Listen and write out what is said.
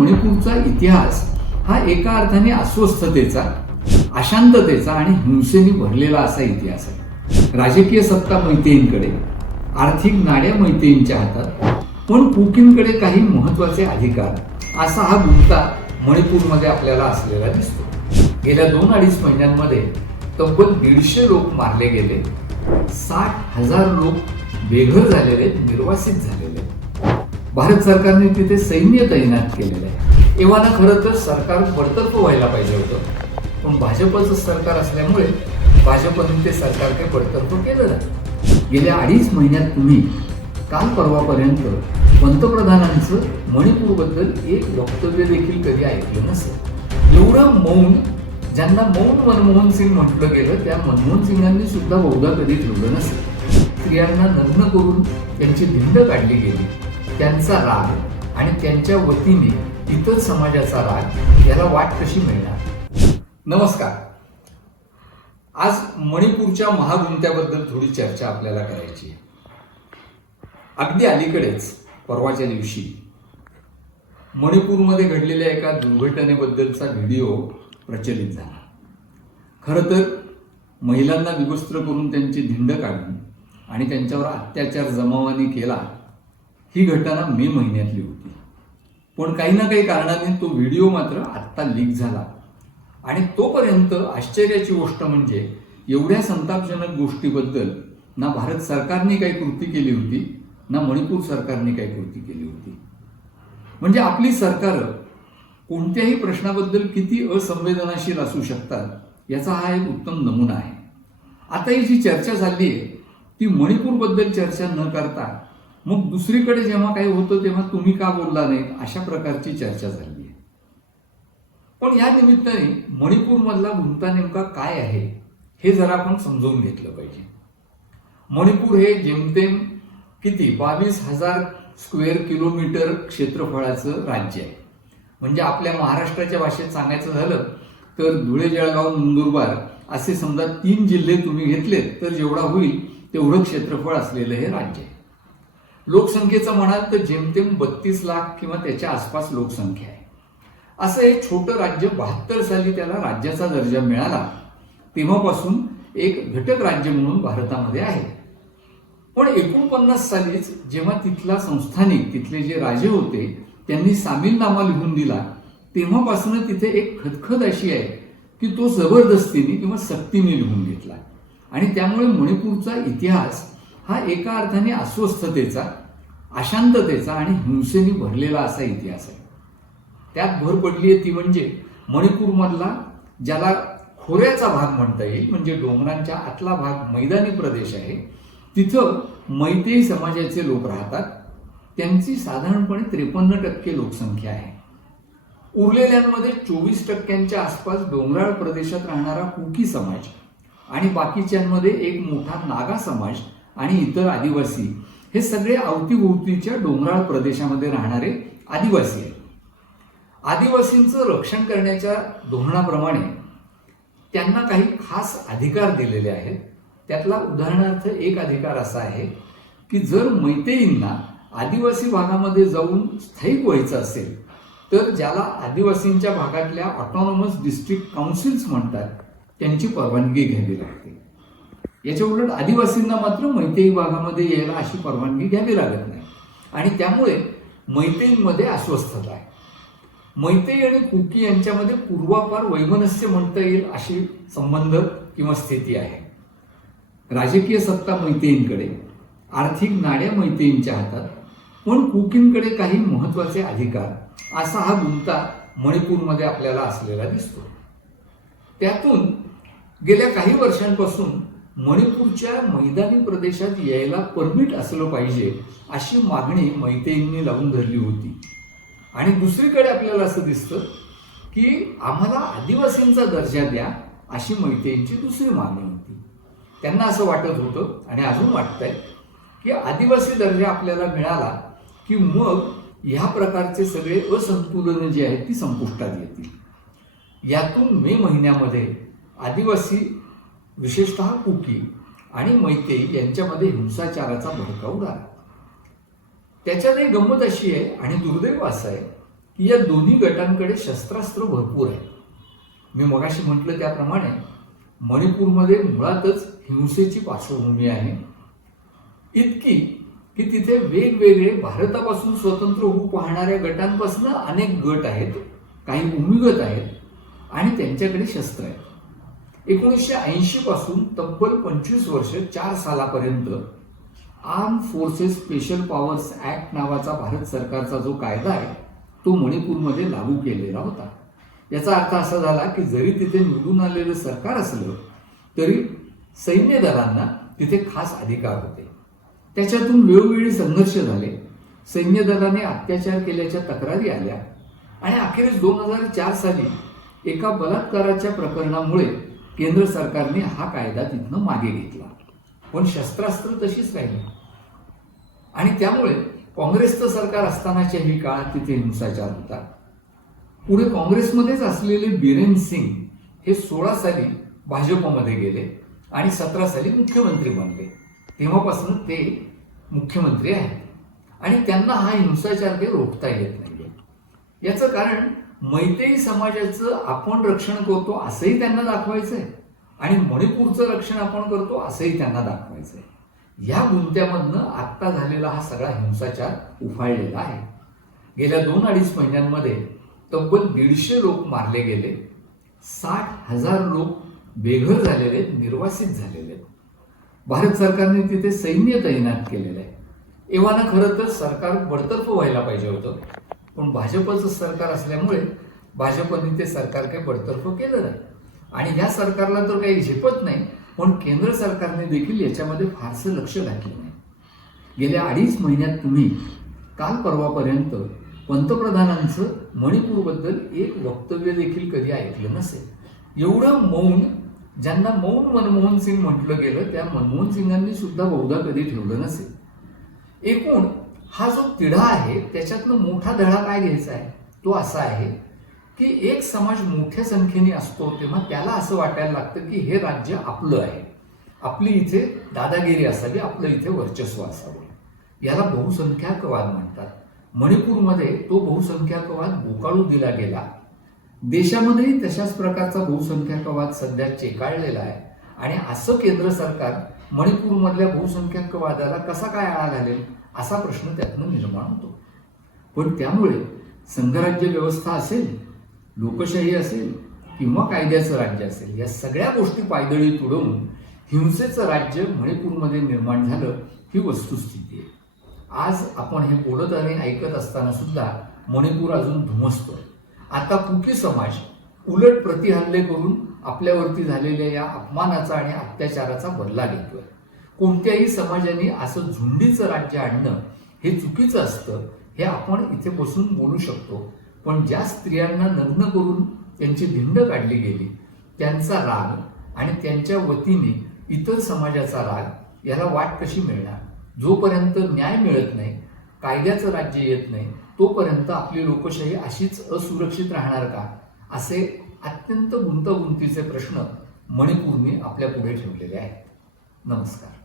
मणिपूरचा इतिहास हा एका अर्थाने अस्वस्थतेचा अशांततेचा आणि हिंसेने भरलेला असा इतिहास आहे. राजकीय सत्ता मैत्रींकडे आर्थिक नाड्या मैत्रींच्या हातात पण कुकींकडे काही महत्त्वाचे अधिकार असा हा गुंता मणिपूरमध्ये आपल्याला असलेला दिसतो. गेल्या दोन अडीच महिन्यांमध्ये तब्बल दीडशे लोक मारले गेले साठ हजार लोक बेघर झालेले निर्वासित झाले. भारत सरकारने तिथे सैन्य तैनात केलेलं आहे. एव्हाना खरं तर सरकार बडतर्फ व्हायला पाहिजे होतं. पण भाजपचं सरकार असल्यामुळे भाजपने ते सरकार काही बडतर्फ केलं नाही. गेल्या अडीच महिन्यात तुम्ही काल परवापर्यंत पंतप्रधानांचं मणिपूरबद्दल एक वक्तव्य देखील कधी ऐकलं नसेल. एवढं मौन ज्यांना मौन मनमोहन सिंग म्हटलं गेलं त्या मनमोहन सिंगांनी सुद्धा बहुधा कधी ठेवलं नसेल. स्त्रियांना नग्न करून त्यांची भिंड काढली गेली. त्यांचा राग आणि त्यांच्या वतीने इतर समाजाचा राग याला वाट कशी मिळणार? नमस्कार. आज मणिपूरच्या महागुंत्याबद्दल थोडी चर्चा आपल्याला करायची अगदी अलीकडेच परवाच्या दिवशी मणिपूरमध्ये घडलेल्या एका दुर्घटनेबद्दलचा व्हिडिओ प्रचलित झाला. खरं तर महिलांना विवस्त्र करून त्यांची धिंड काढून आणि त्यांच्यावर अत्याचार जमावाने केला ही घटना मे महिन्यातली होती. पण काही ना काही कारणाने तो व्हिडिओ मात्र आत्ता लीक झाला. आणि तोपर्यंत आश्चर्याची गोष्ट म्हणजे एवढ्या संतापजनक गोष्टीबद्दल ना भारत सरकारने काही कृती केली होती ना मणिपूर सरकारने काही कृती केली होती. म्हणजे आपली सरकार कोणत्याही प्रश्नाबद्दल किती असंवेदनाशील असू शकतात याचा हा एक उत्तम नमुना आहे. आता ही जी चर्चा झाली आहे ती मणिपूरबद्दल चर्चा न करता मग दुसरीकडे जेव्हा काही होतं तेव्हा तुम्ही का बोलला नाही? अशा प्रकारची चर्चा झाली आहे. पण या निमित्ताने मणिपूरमधला गुंता नेमका काय आहे हे जरा आपण समजून घेतलं पाहिजे. मणिपूर हे जेमतेम किती? बावीस हजार स्क्वेअर किलोमीटर क्षेत्रफळाचं राज्य आहे. म्हणजे आपल्या महाराष्ट्राच्या भाषेत सांगायचं झालं तर धुळे जळगाव नंदुरबार असे समजा तीन जिल्हे तुम्ही घेतलेत तर जेवढा होईल तेवढं क्षेत्रफळ असलेलं हे राज्य आहे. लोकसंख्येचं म्हणाल तर जेमतेम बत्तीस लाख किंवा त्याच्या आसपास लोकसंख्या आहे. असं हे छोटं राज्य बहात्तर साली त्याला राज्याचा दर्जा मिळाला. तेव्हापासून एक घटक राज्य म्हणून भारतामध्ये आहे. पण एकोणपन्नास सालीच जेव्हा तिथला संस्थानिक तिथले जे राजे होते त्यांनी सामीलनामा लिहून दिला तेव्हापासून तिथे एक खदखद अशी आहे की तो जबरदस्तीने किंवा सक्तीने लिहून घेतला. आणि त्यामुळे मणिपूरचा इतिहास हा एका अर्थाने अस्वस्थतेचा अशांततेचा आणि हिंसेने भरलेला असा इतिहास आहे. त्यात भर पडली आहे ती म्हणजे मणिपूरमधला ज्याला खोऱ्याचा भाग म्हणता येईल म्हणजे डोंगरांच्या आतला भाग मैदानी प्रदेश आहे तिथं मैतेई समाजाचे लोक राहतात. त्यांची साधारणपणे त्रेपन्न टक्के लोकसंख्या आहे. उरलेल्यांमध्ये चोवीस टक्क्यांच्या आसपास डोंगराळ प्रदेशात राहणारा कुकी समाज आणि बाकीच्यांमध्ये एक मोठा नागा समाज आणि इतर आदिवासी हे सगळे अवतीभोवतीच्या डोंगराळ प्रदेशामध्ये राहणारे आदिवासी आहेत. आदिवासींचं रक्षण करण्याच्या धोरणाप्रमाणे त्यांना काही खास अधिकार दिलेले आहेत. त्यातला उदाहरणार्थ एक अधिकार असा आहे की जर मैतेईंना आदिवासी भागामध्ये जाऊन स्थायिक व्हायचं असेल तर ज्याला आदिवासींच्या भागातल्या ऑटोनॉमस डिस्ट्रिक्ट काउन्सिल्स म्हणतात त्यांची परवानगी घ्यावी लागते. याच्या उलट आदिवासींना मात्र मैतेई भागामध्ये यायला अशी परवानगी घ्यावी लागत नाही. आणि त्यामुळे मैतेईंमध्ये अस्वस्थता आहे. मैतेई आणि कुकी यांच्यामध्ये पूर्वापार वैमनस्य म्हणता येईल अशी संबंध किंवा स्थिती आहे. राजकीय सत्ता मैत्रींकडे आर्थिक नाड्या मैत्रींच्या हातात. पण कुकींकडे काही महत्त्वाचे अधिकार असा हा गुंता मणिपूरमध्ये आपल्याला असलेला दिसतो. त्यातून गेल्या काही वर्षांपासून मणिपूरच्या मैदानी प्रदेशात यायला परमिट असलं पाहिजे अशी मागणी मैतेईंनी लावून धरली होती. आणि दुसरीकडे आपल्याला असं दिसतं की आम्हाला आदिवासींचा दर्जा द्या अशी मैत्रींची दुसरी मागणी होती. त्यांना असं वाटत होतं आणि अजून वाटतंय की आदिवासी दर्जा आपल्याला मिळाला की मग ह्या प्रकारचे सगळे असंतुलन जी आहेत ती संपुष्टात येतील. यातून मे महिन्यामध्ये आदिवासी विशेषतः कुकी आणि मैतेई यांच्यामध्ये हिंसाचाराचा भडका उडाला त्याच्याने गंमत अशी आहे आणि दुर्दैव असं आहे की या दोन्ही गटांकडे शस्त्रास्त्र भरपूर आहे. मी मगाशी म्हटलं त्याप्रमाणे मणिपूरमध्ये मुळातच हिंसेची पार्श्वभूमी आहे. इतकी की तिथे वेगवेगळे भारतापासून स्वतंत्र होऊ पाहणाऱ्या गटांपासून अनेक गट आहेत काही भूमिगत आहेत आणि त्यांच्याकडे शस्त्र आहेत. एकोणीसशे ऐंशी पासून तब्बल पंचवीस वर्ष चार सालापर्यंत arm forces special powers act नावाचा भारत सरकारचा जो कायदा आहे तो मणिपूरमध्ये लागू केलेला होता. याचा अर्थ असा झाला की जरी तिथे निवडून आलेलं सरकार असलं तरी सैन्य दलांना तिथे खास अधिकार होते. त्याच्यातून वेळोवेळी संघर्ष झाले. सैन्य दलाने अत्याचार केल्याच्या तक्रारी आल्या आणि अखेरीस दोन हजार चार साली एका बलात्काराच्या प्रकरणामुळे केंद्र सरकारने हा कायदा तिथनं मागे घेतला. पण शस्त्रास्त्र तशीच राहिली. आणि त्यामुळे काँग्रेसचं सरकार असतानाच्याही काळात तिथे हिंसाचार होता. पुढे काँग्रेसमध्येच असलेले बिरेन सिंग हे सोळा साली भाजपमध्ये गेले आणि सतरा साली मुख्यमंत्री बनले. तेव्हापासून ते मुख्यमंत्री आहेत. आणि त्यांना हा हिंसाचार काही रोखता येत नाही याचं कारण मैतेई समाजाचं आपण रक्षण करतो असंही त्यांना दाखवायचं आहे आणि मणिपूरचं रक्षण आपण करतो असंही त्यांना दाखवायचं आहे या गुंत्यामधनं आत्ता झालेला हा सगळा हिंसाचार उफाळलेला आहे. गेल्या दोन अडीच महिन्यांमध्ये तब्बल दीडशे लोक मारले गेले. साठ हजार लोक बेघर झालेले आहेत, निर्वासित झालेले आहेत. भारत सरकारने तिथे सैन्य तैनात केलेलं आहे. एव्हाना खरं तर सरकार बडतर्फ व्हायला पाहिजे होतं. पण भाजपचं सरकार असल्यामुळे भाजपने ते सरकार काही बडतर्फ केलं नाही. आणि या सरकारला तर काही झेपत नाही पण केंद्र सरकारने देखील याच्यामध्ये फारसं लक्ष घातलं नाही. गेल्या अडीच महिन्यात तुम्ही काल परवापर्यंत पंतप्रधानांचं मणिपूरबद्दल एक वक्तव्य देखील कधी ऐकलं नसेल. एवढं मौन ज्यांना मौन मनमोहन सिंग म्हटलं गेलं त्या मनमोहन सिंगांनी सुद्धा बहुधा कधी ठेवलं नसेल. एकूण हा जो तिढा आहे त्याच्यातनं मोठा धडा काय घ्यायचा आहे? तो असा आहे की एक समाज मोठ्या संख्येने असतो तेव्हा त्याला असं वाटायला लागतं की हे राज्य आपलं आहे. आपली इथे दादागिरी असावी आपलं इथे वर्चस्व असावं. याला बहुसंख्याकवाद म्हणतात. मणिपूरमध्ये तो बहुसंख्याकवाद बोकाळू दिला गेला. देशामध्येही तशाच प्रकारचा बहुसंख्याकवाद सध्या चेकाळलेला आहे. आणि असं केंद्र सरकार मणिपूरमधल्या बहुसंख्याकवादाला कसा काय आळा घालेल असा प्रश्न त्यातनं निर्माण होतो. पण त्यामुळे संघराज्य व्यवस्था असेल लोकशाही असेल किंवा कायद्याचं राज्य असेल या सगळ्या गोष्टी पायदळी तुडवून हिंसेचं राज्य मणिपूरमध्ये निर्माण झालं ही वस्तुस्थिती आहे. आज आपण हे बोलत आणि ऐकत असताना सुद्धा मणिपूर अजून धुमसतोय. आता कुकी समाज उलट प्रतिहल्ले करून आपल्यावरती झालेल्या या अपमानाचा आणि अत्याचाराचा बदला घेतोय. कोणत्याही समाजाने असं झुंडीचं राज्य आणणं हे चुकीचं असतं हे आपण इथे बसून बोलू शकतो. पण ज्या स्त्रियांना नग्न करून त्यांची धिंड काढली गेली त्यांचा राग आणि त्यांच्या वतीने इतर समाजाचा राग याला वाट कशी मिळणार? जोपर्यंत न्याय मिळत नाही कायद्याचं राज्य येत नाही तोपर्यंत आपली लोकशाही अशीच असुरक्षित राहणार का? असे अत्यंत गुंतागुंतीचे प्रश्न मणिपूरने आपल्या पुढे ठेवलेले आहेत. नमस्कार.